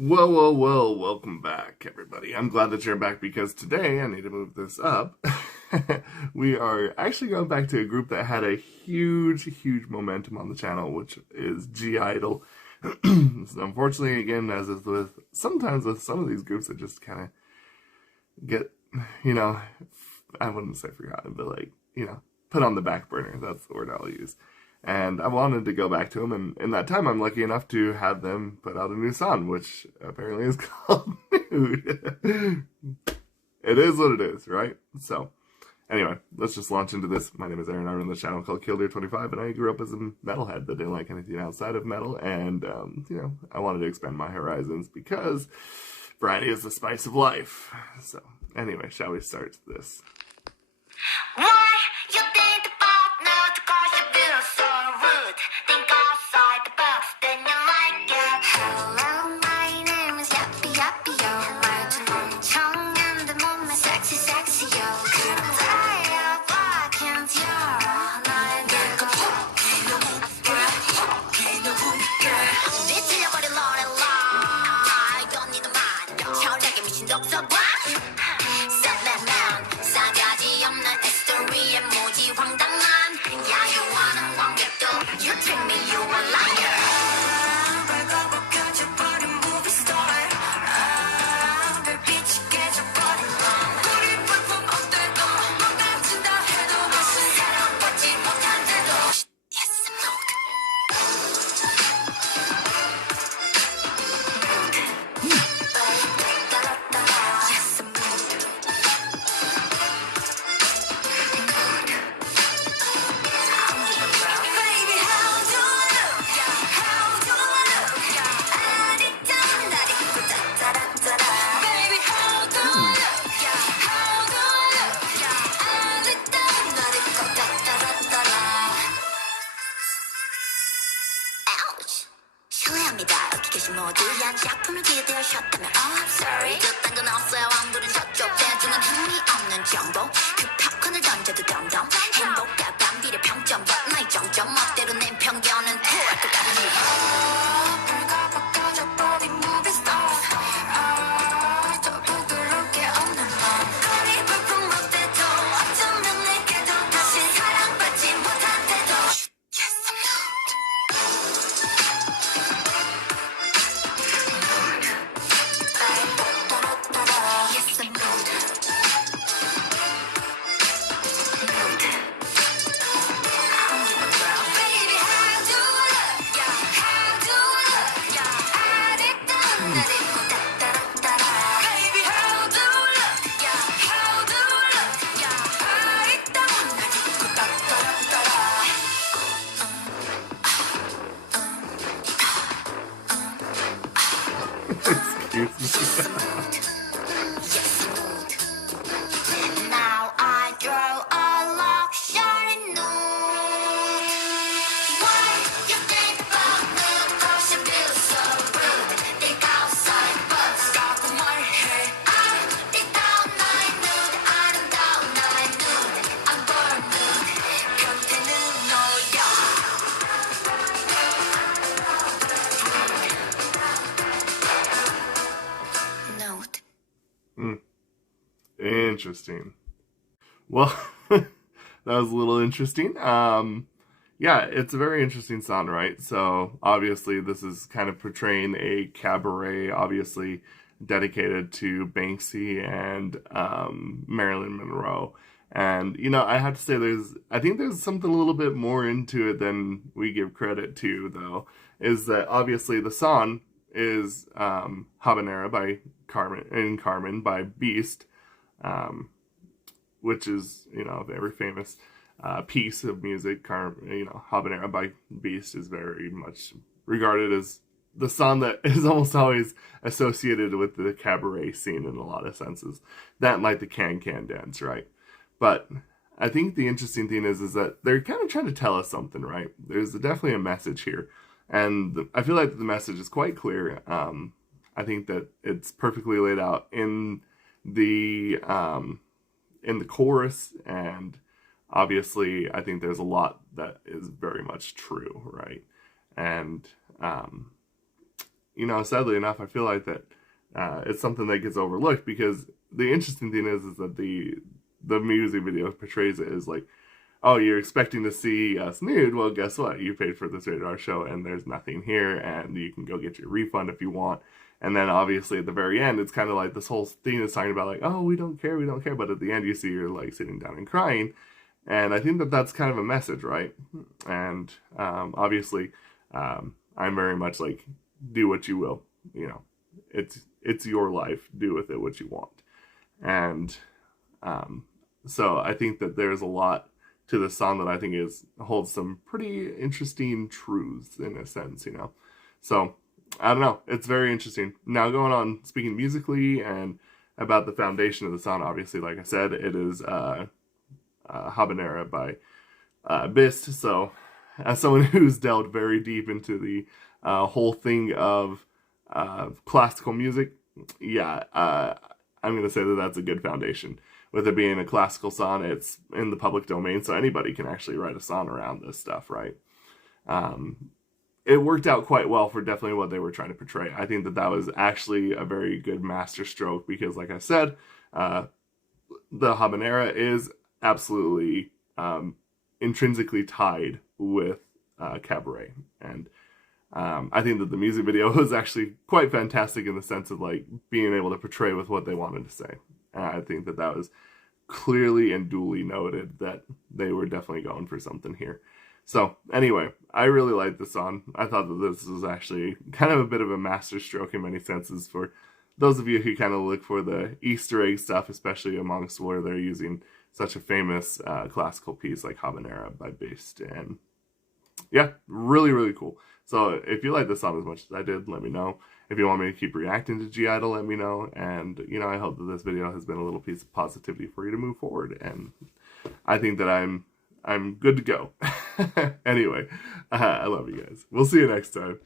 Well, welcome back, everybody. I'm glad that you're back because today I need to move this up. We are actually going back to a group that had a huge momentum on the channel, which is gidle. So unfortunately, again, as is sometimes with some of these groups, that just kind of get, I wouldn't say forgotten, but put on the back burner. That's the word I'll use. And I wanted to go back to them, and in that time, I'm lucky enough to have them put out a new song, which apparently is called Nude. It is what it is, right? So, anyway, let's just launch into this. My name is Aaron. I run the channel called Killdeer25, and I grew up as a metalhead that didn't like anything outside of metal, and, I wanted to expand my horizons because variety is the spice of life. So, anyway, shall we start this? Why you think about nude? Cause you feel so rude. Think outside the box, then you like it. Hello, my name is Yappy Yappy Yo. 말투는 청년들 몸매 sexy yo. 그럼 달려봐, can't you? 나의 내가 미치려버린 Lorelai. Don't need a man. 철학에 미친 독서관. 싸가지 없는 히스토리에 모지 황당한 야유하는 완벽도 You treat me, you a liar. 벌거벗겨져버린 movie star. 별빛이 깨져버린 맘. 우리 불품 어때도 망가진다 해도 다시 사랑받지 못한데도 Yes, I'm not. Yes, I'm not. Baby, how do I look? How do I look? 아리따운 날 입고 따따라따라. Baby, how do I look? How do I look? 아리따운 날 입고 따따라따라. Ouch. 실례합니다. 여기 계신 모두야 작품을 기대하셨다면 I'm sorry. 그딴 건 없어요. 왕들은 저쪽 대중은 흥미 없는 정보. 그 팝콘을 던져도 덤덤. 행복과 반비례 평점 나의 정점 멋대로 낸 편견은 토할 것 같니? 벌거벗겨져버린 movie star. 저 부끄럽게 없는 맘. 거리 불품 어때도 어쩌면 내게도 다시 사랑받지 못한데도 Yes, I'm not. Yes, I'm not. Baby, how do I look? How do I look? 아리따운 날 입고 따따라따라. Baby, how do I look? How do I look? 아리따운 날 입고 따따라따라. Excuse me. Yes, I'm not. Now I draw a luxury nude. Why you think about nude? Cause you feel so rude. Think outside but stop 말해. 아리따운 나의 nude. 아름다운 나의 nude. I'm born nude. 변태는 너야. Nude. Interesting. Well, that was a little interesting. Yeah, it's a very interesting song, right? So obviously this is kind of portraying a cabaret, obviously dedicated to Banksy and Marilyn Monroe. And, I have to say I think there's something a little bit more into it than we give credit to, though, is that obviously the song is Habanera by Carmen by Beast, which is, a very famous piece of music. Habanera by Beast is very much regarded as the song that is almost always associated with the cabaret scene in a lot of senses. That and like the can-can dance, right? But I think the interesting thing is that they're kind of trying to tell us something, right? There's definitely a message here. And I feel like the message is quite clear. I think that it's perfectly laid out in the chorus, and obviously I think there's a lot that is very much true, right? And you know, sadly enough, I feel like that it's something that gets overlooked, because the interesting thing is that the music video portrays it as like, oh, you're expecting to see us nude. Well, guess what? You paid for this rated R show, and there's nothing here, and you can go get your refund if you want. And then obviously at the very end, it's kind of like this whole thing is talking about like, oh, we don't care. But at the end, you see you're like sitting down and crying. And I think that that's kind of a message, right? And obviously, I'm very much like, do what you will. You know, it's your life. Do with it what you want. And so I think that there's a lot to this song that I think holds some pretty interesting truths in a sense, you know. So I don't know. It's very interesting. Now, going on, speaking musically and about the foundation of the song, obviously, like I said, it is Habanera by Bist. So, as someone who's delved very deep into the whole thing of classical music, yeah, I'm going to say that that's a good foundation. With it being a classical song, it's in the public domain, so anybody can actually write a song around this stuff, right? It worked out quite well for definitely what they were trying to portray. I think that that was actually a very good masterstroke, because, like I said, the habanera is absolutely intrinsically tied with cabaret. And I think that the music video was actually quite fantastic in the sense of like being able to portray with what they wanted to say. And I think that that was clearly and duly noted that they were definitely going for something here. So anyway, I really liked the song. I thought that this was actually kind of a bit of a masterstroke in many senses for those of you who kind of look for the Easter egg stuff, especially amongst where they're using such a famous classical piece like Habanera by Bist. And yeah, really, really cool. So if you like this song as much as I did, let me know. If you want me to keep reacting to gidle, let me know. And, you know, I hope that this video has been a little piece of positivity for you to move forward. And I think that I'm good to go. Anyway, I love you guys. We'll see you next time.